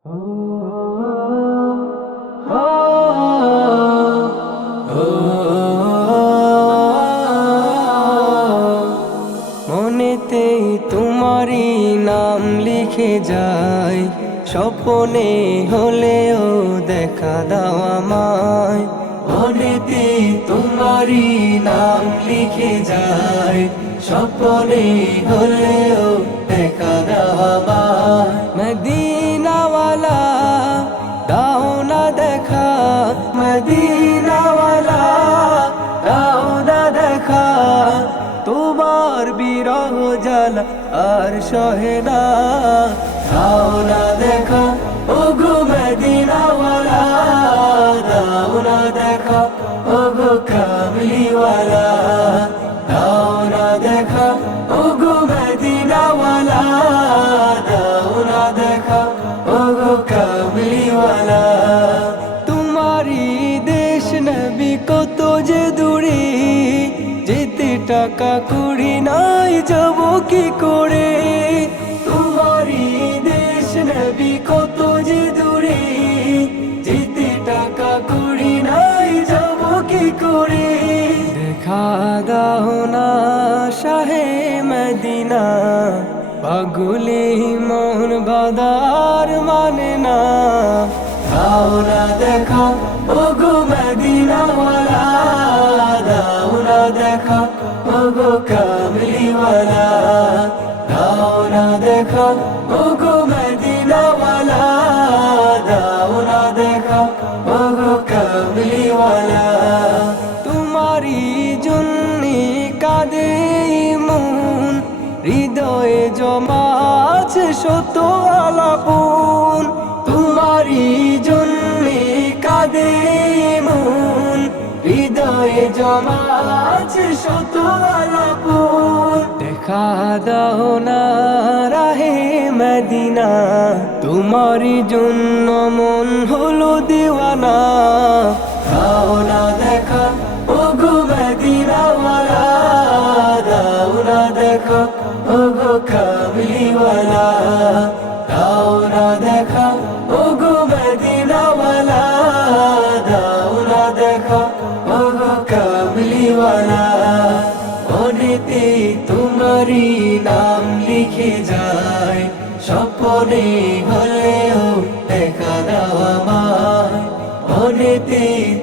মনেতে তোমারই নাম লিখে যায় স্বপনে হলেও দেখা দাও আমায়। মনেতে তোমারই নাম লিখে যায় স্বপনে হলেও মদিনাওয়ালা দাও না দেখা, তোমার বিরহ জালা আর সহে না। দাও না দেখা ও গো মদিনাওয়ালা দাও না দেখা। কত যে দূরে যেতে টাকা কুড়ি নাই, যাব কি করে? তোমারই দেশ নবী কত যে দূরে যেতে টাকা কুড়ি নাই, যাব কি করে? দেখা দাও না শাহে মদিনা, পাগুলি মন বাদার মানে না। না দেখা ও গো মদিনাওয়ালা দাও না দেখা। ও গো কামলিওয়ালা দাও না দেখা। ও গো মদিনাওয়ালা দাও না দেখা। ও গো কামলিওয়ালা তোমারই জন্যে কাঁদে মন। হৃদয়ে জমা আছে শত আলাপন দেখা দাও না রাহে মদিনা তোমার জন্য মন হলো দিওয়ানা। দাও না নাম লিখে যায়, স্বপনে হলেও দেখা দাও আমায়।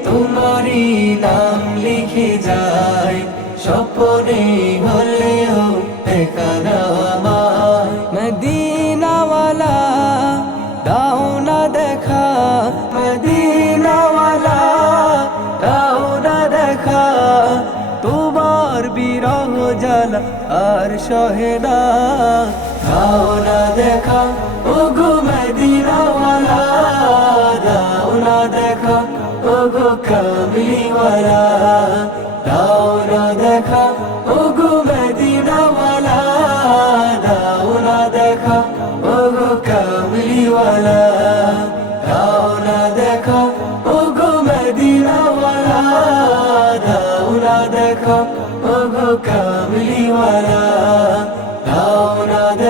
তোমারই নাম লিখে যায়, স্বপনে হলেও দেখা দাও আমায়। মদিনাওয়ালা, দাও না দেখা। মদিনাওয়ালা, দাও না দেখা। তোমার বিরহ জ্বালা আর সহে না। না দেখা ও গো মদিনাওয়ালা। দাও না দেখা ও গো কামিওয়ালা দাও না দেখা ও গো মদিনাওয়ালা। দাও না দেখা ও গো কামিওয়ালা দাও না দেখা ও গো মদিনাওয়ালা। দাও না দেখা ওগো কামলিওয়ালা দাও না